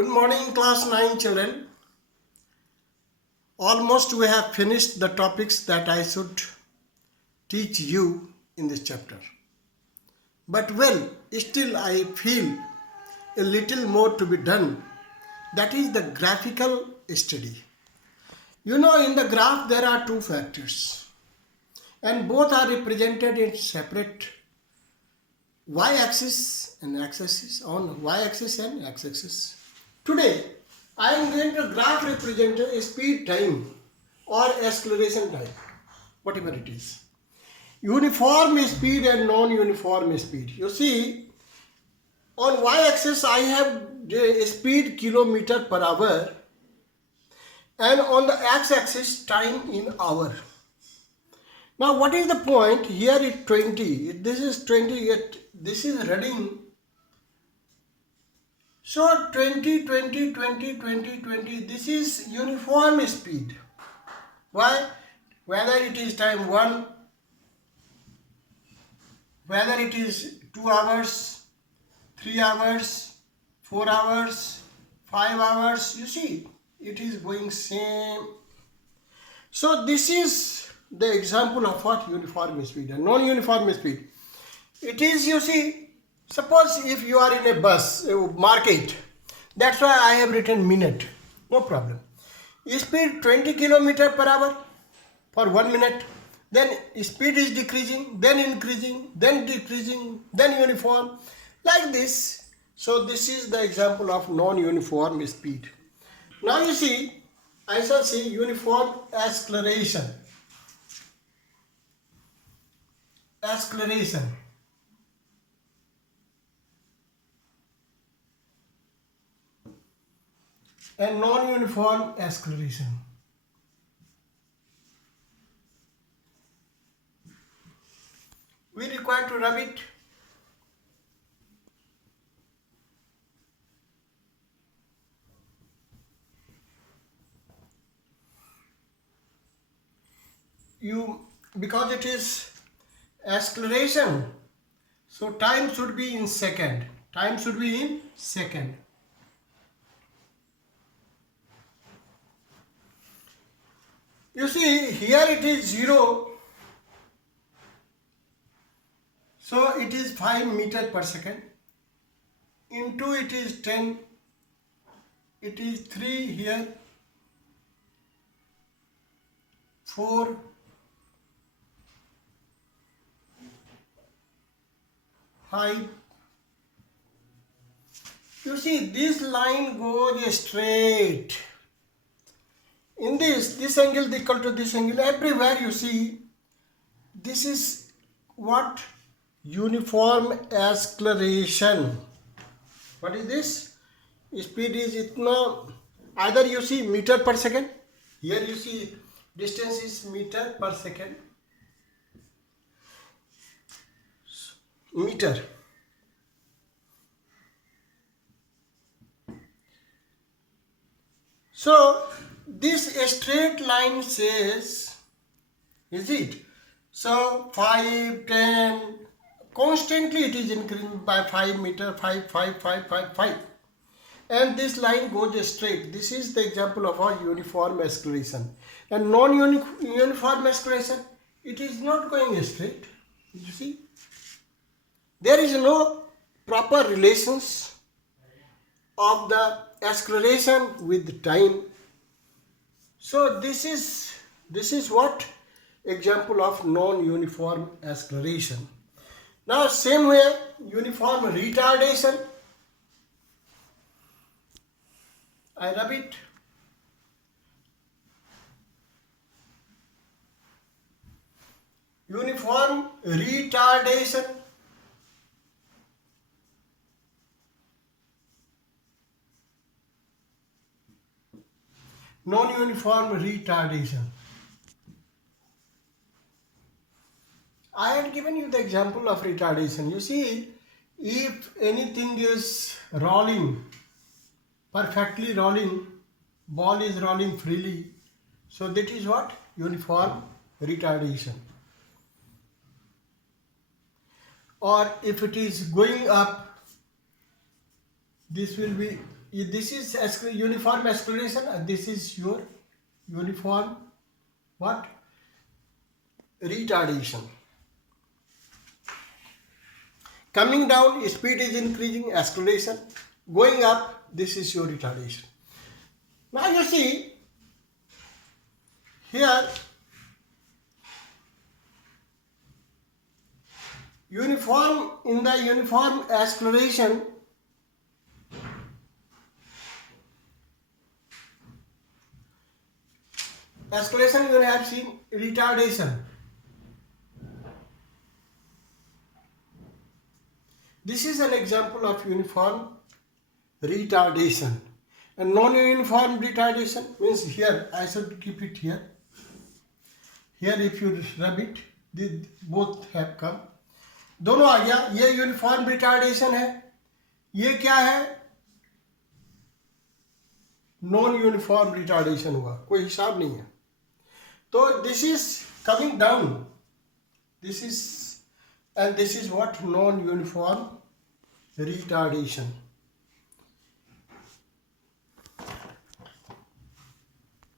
Good morning, class 9 children. Almost we have finished the topics that I should teach you in this chapter. But still I feel a little more to be done. That is the graphical study. In the graph there are two factors and both are represented in separate y-axis and x-axis, on y-axis and x-axis. Today I am going to graph represent a speed time or acceleration time, whatever it is. Uniform speed and non-uniform speed. You see, on y-axis I have the speed kilometer per hour and on the x-axis time in hour. Now what is the point? Here is 20, this is 20, yet this is running. So 20, 20, 20, 20, 20, this is uniform speed. Why? Whether it is time 1, whether it is 2 hours, 3 hours, 4 hours, 5 hours, you see, it is going same. So this is the example of what uniform speed and non-uniform speed. It is, you see, suppose if you are in a bus, a market, that's why I have written minute, no problem. Speed 20 km per hour for 1 minute, then speed is decreasing, then increasing, then decreasing, then uniform, like this. So this is the example of non-uniform speed. Now you see, I shall say uniform acceleration. Acceleration. And non-uniform acceleration. We require to rub it. Because it is acceleration, so time should be in second. Time should be in second. You see, here it is 0, so it is 5 meter per second. Into it is 10, it is 3 here, 4, 5. You see, this line goes straight. In this angle is equal to this angle. Everywhere you see, this is what? Uniform acceleration. What is this? Speed is itna, either you see meter per second. Here you see distance is meter per second. Meter. So this straight line says, is it? So 5, 10, constantly it is increasing by 5 meter, 5, 5, 5, 5, 5. And this line goes straight. This is the example of our uniform acceleration. And non-uniform acceleration, it is not going straight. You see? There is no proper relations of the acceleration with time. So this is what? Example of non-uniform acceleration. Now same way, uniform retardation. I rub it. Uniform retardation. Non-uniform retardation. I had given you the example of retardation. You see, if anything is rolling, perfectly rolling, ball is rolling freely, so that is what? Uniform retardation. Or if it is going up, this will be this is uniform acceleration and this is your uniform what? Retardation. Coming down, speed is increasing, acceleration. Going up, this is your retardation. Now you see, here, in the uniform acceleration, you have seen retardation. This is an example of uniform retardation. And non-uniform retardation means here, I should keep it here. Here if you rub it, they both have come. दोनों आ गया. ये uniform retardation है. ये क्या है? Non uniform retardation हुआ. कोई हिसाब नहीं है. तो this is coming down. This is and this is what? Non-uniform retardation.